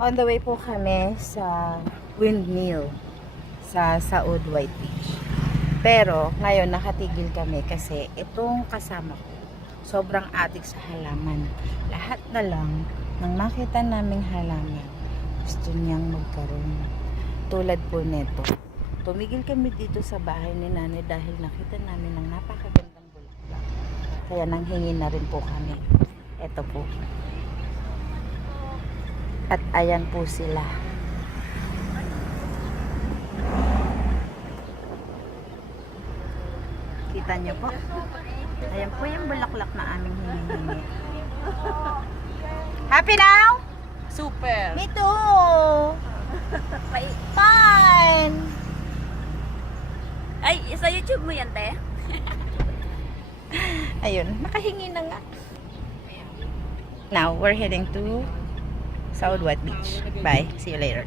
On the way po kami sa windmill sa Saud White Beach. Pero ngayon nakatigil kami kasi itong kasama ko sobrang adik sa halaman. Lahat na lang nang makita naming halaman gusto niyang magkaroon. Tulad po neto. Tumigil kami dito sa bahay ni nanay dahil nakita namin ng napakagandang bulaklak. Kaya nanghingi na rin po kami. Ito po. At ayan po sila. Kita nyo po? Ayan po yung bulaklak na aming hinihingi. Happy now? Super. Me too! Fun! Ay, sa YouTube mo yan, te? Ayun, nakahingi na nga. Now, we're heading to Saud White Beach. Bye. See you later.